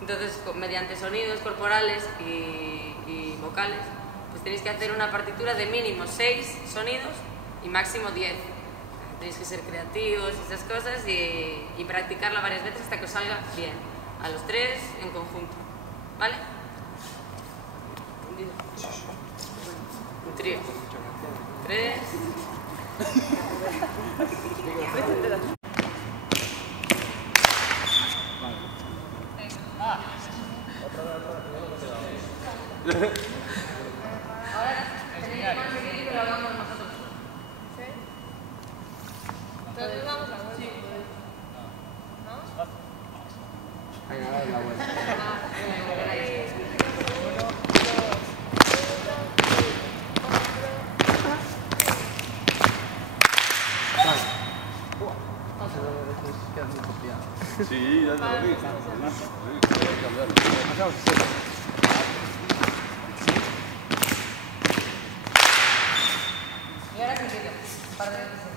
Entonces, mediante sonidos corporales y vocales, pues tenéis que hacer una partitura de mínimo 6 sonidos y máximo 10. Tenéis que ser creativos y esas cosas y practicarla varias veces hasta que os salga bien. A los 3 en conjunto. ¿Vale? Un trío. 3. Ahora tenéis que conseguir que lo hagamos nosotros. ¿Sí? Entonces vamos a vuelta. Sí. ¿No? Venga, dale la vuelta. Sí, ya te lo vi. Y ahora seguido. Un par de veces seguido.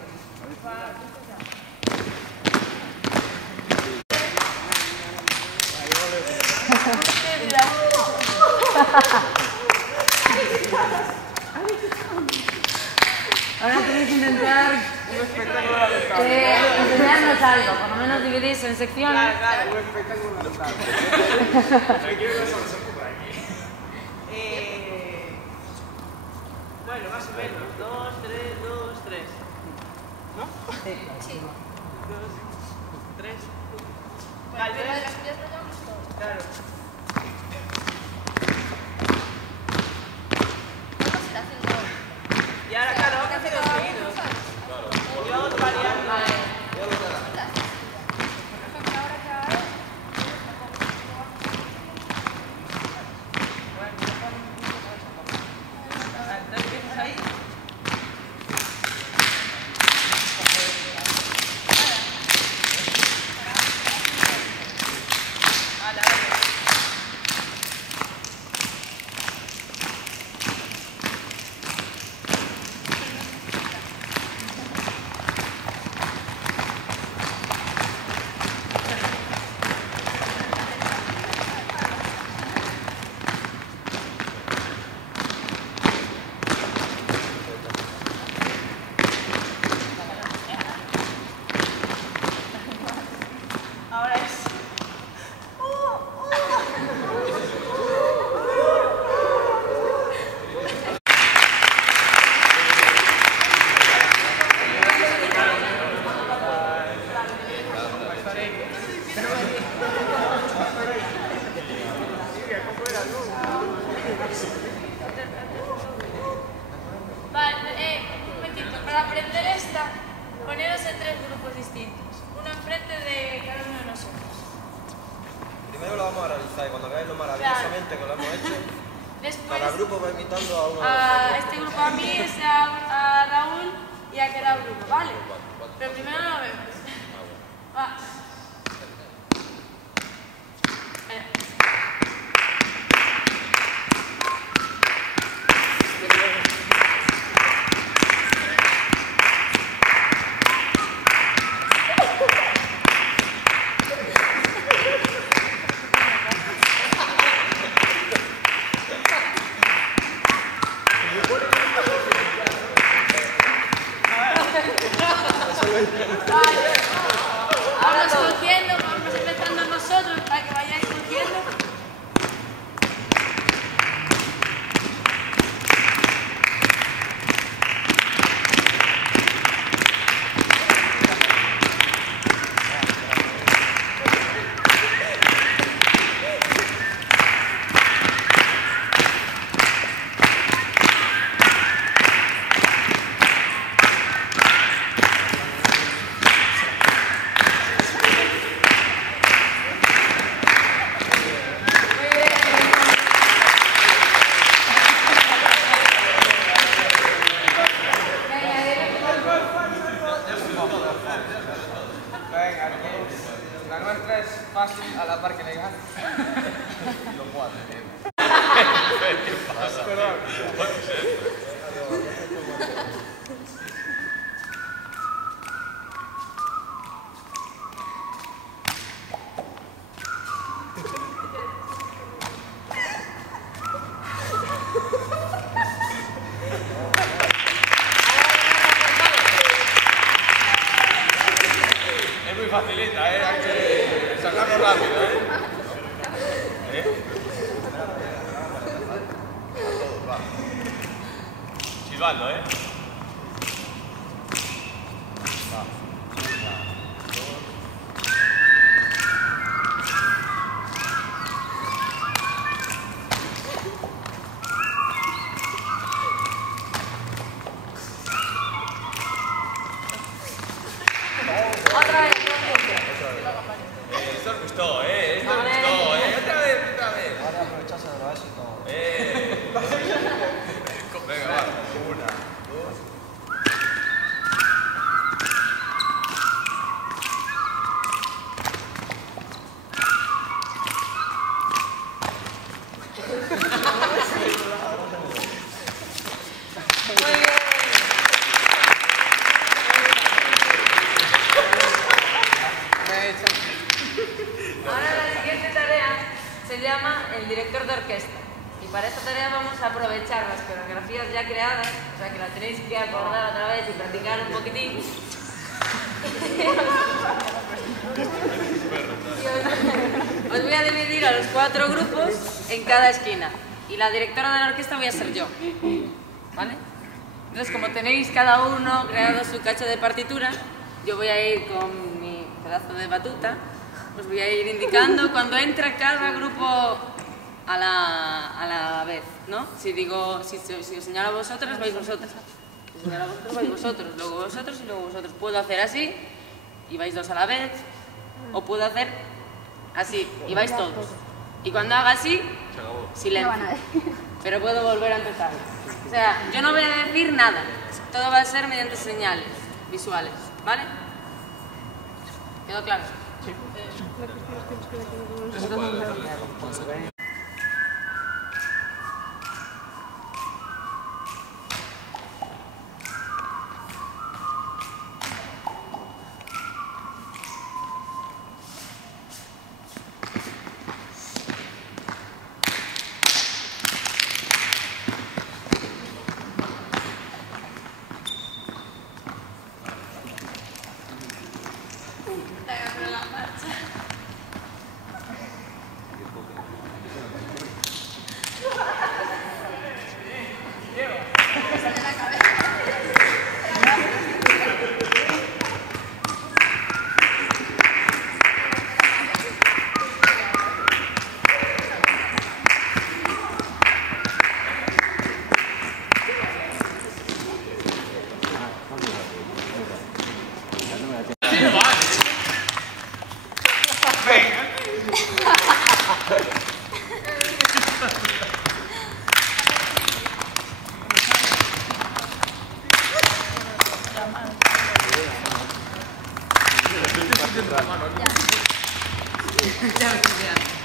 Ahora tenéis que intentar enseñarnos algo, por lo menos dividís en secciones. Un espectáculo mental. Bueno, más o menos. 2, 3, 2, 3. ¿No? Sí. 2, 3. Tal vez. Claro. Y ahora, claro, vamos a hacer los seguidos. Y vamos variando. ¿Te empiezas ahí? Ahora es. Vale, un momentito. Para aprender esta, poneros en 3 grupos distintos. Uno enfrente de cada uno de nosotros. Primero lo vamos a realizar y cuando veáis lo maravillosamente que lo hemos hecho, Después, cada grupo va invitando a uno de a nosotros. este grupo a mí, ese a Raúl y a aquel a Bruno, ¿vale? Pero primero lo vemos. Va. Ahora escogiendo, vamos empezando nosotros para que vayáis escogiendo. Venga, la nuestra es fácil a la par que legal. Lo puedo hacer. ¿Qué pasa? rápido, ¿eh? A todos, va. Silbando, ¿eh? Va. Otra vez. Esto os gustó, ¿eh? Esto os gustó, ¿eh? Otra vez, otra vez. Ahora aprovecharse de los éxitos. Venga, va. Una, dos. Muy bien. Ahora la siguiente tarea se llama el director de orquesta. Y para esta tarea vamos a aprovechar las coreografías ya creadas, o sea que las tenéis que acordar otra vez y practicar un poquitín. Os voy a dividir a los 4 grupos en cada esquina. Y la directora de la orquesta voy a ser yo. ¿Vale? Entonces, como tenéis cada uno creado su cacho de partitura, yo voy a ir con mi pedazo de batuta, os voy a ir indicando cuando entra cada grupo a la vez, ¿no? Si digo, si os señalo a vosotras, vais vosotras. Si os señalo a vosotros, vais vosotros. Luego vosotros y luego vosotros. Puedo hacer así y vais 2 a la vez, o puedo hacer así y vais todos. Y cuando haga así, silencio. Pero puedo volver a empezar. O sea, yo no voy a decir nada. Todo va a ser mediante señales visuales, ¿vale? ¿Quedó claro? Sí. Ya me estoy quedando.